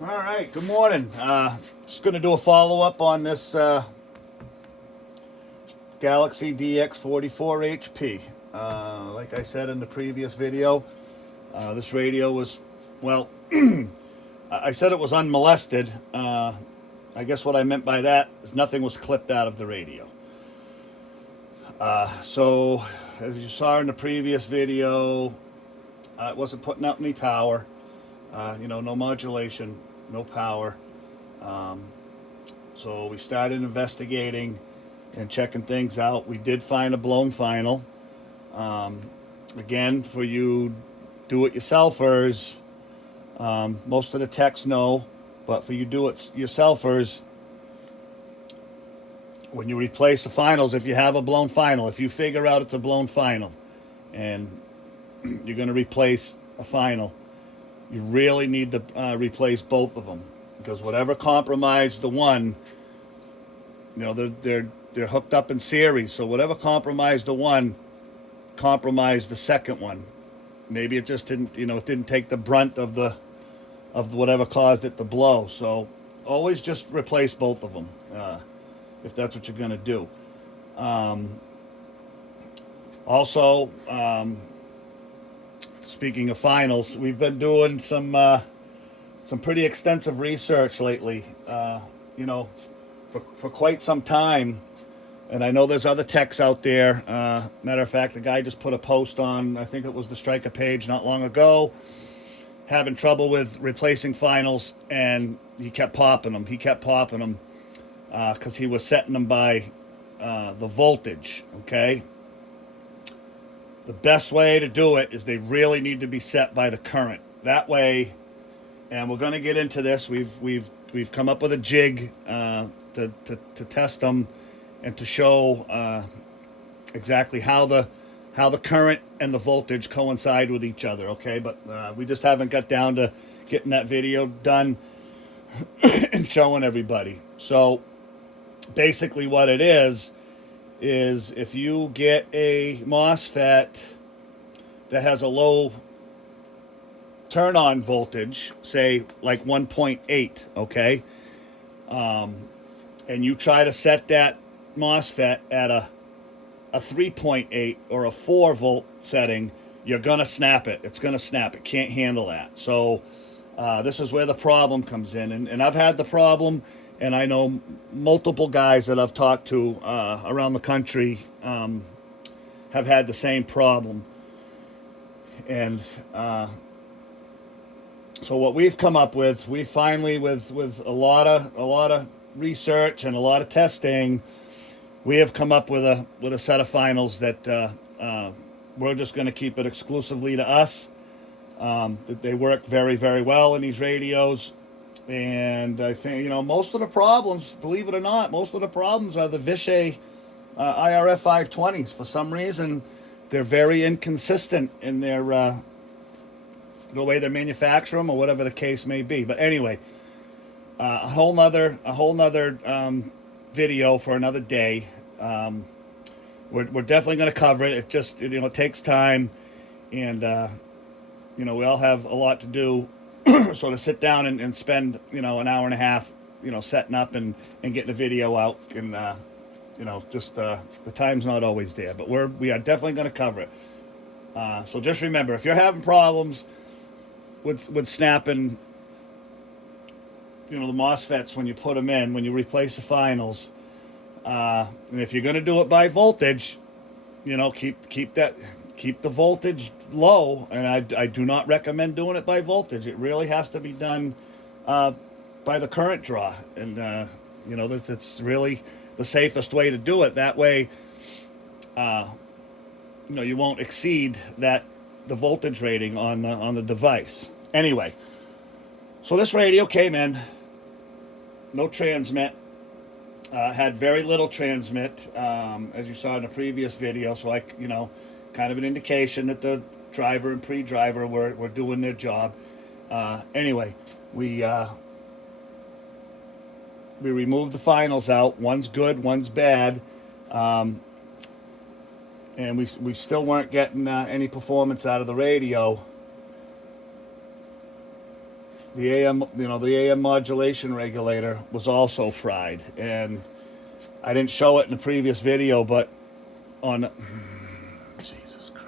All right, good morning. Just going to do a follow-up on this Galaxy DX44HP. Like I said in the previous video, this radio was, well, I said it was unmolested. I guess what I meant by that is nothing was clipped out of the radio. So, as you saw in the previous video, it wasn't putting out any power. No modulation, no power. So we started investigating and checking things out. We did find a blown final. Again, for you do-it-yourselfers, most of the techs know, but for you do-it-yourselfers, when you replace the finals, if you have a blown final, if you figure out it's a blown final and you're going to replace a final, you really need to replace both of them, because whatever compromised the one, they're hooked up in series. So whatever compromised the one, compromised the second one. Maybe it just didn't, it didn't take the brunt of whatever caused it to blow. So always just replace both of them if that's what you're going to do. Also, speaking of finals, we've been doing some pretty extensive research lately, for quite some time. And I know there's other techs out there. Matter of fact, the guy just put a post on, I think it was the Striker page not long ago, having trouble with replacing finals, and he kept popping them. Because he was setting them by the voltage, okay? The best way to do it is they really need to be set by the current. That way, and we're going to get into this. We've come up with a jig to test them and to show exactly how the current and the voltage coincide with each other. Okay, but we just haven't got down to getting that video done and showing everybody. So basically, what it is if you get a MOSFET that has a low turn-on voltage, say like 1.8, okay, and you try to set that MOSFET at a 3.8 or a 4 volt setting, you're gonna snap it. It's gonna snap. It can't handle that. So this is where the problem comes in, and I've had the problem. And I know multiple guys that I've talked to around the country have had the same problem. And so what we've come up with, we finally, with a lot of research and a lot of testing, we have come up with a set of finals that we're just going to keep it exclusively to us. That they work very, very well in these radios. And I think, most of the problems, believe it or not, most of the problems are the Vishay IRF 520s. For some reason, they're very inconsistent in their the way they manufacture them, or whatever the case may be. But anyway, a whole nother video for another day. We're definitely going to cover it. It just it takes time, and we all have a lot to do. So to sit down and spend an hour and a half setting up and getting a video out, and just the time's not always there, but we are definitely going to cover it. So just remember, if you're having problems with snapping the MOSFETs when you put them in, when you replace the finals, and if you're going to do it by voltage, keep the voltage low, and I do not recommend doing it by voltage. It really has to be done by the current draw, and that's really the safest way to do it. That way, you won't exceed the voltage rating on the device. Anyway, so this radio came in, no transmit. Had very little transmit, as you saw in the previous video. So kind of an indication that the driver and pre-driver were doing their job. Anyway, we removed the finals out. One's good, one's bad, and we still weren't getting any performance out of the radio. the AM, the AM modulation regulator was also fried, and I didn't show it in the previous video, but on Jesus Christ.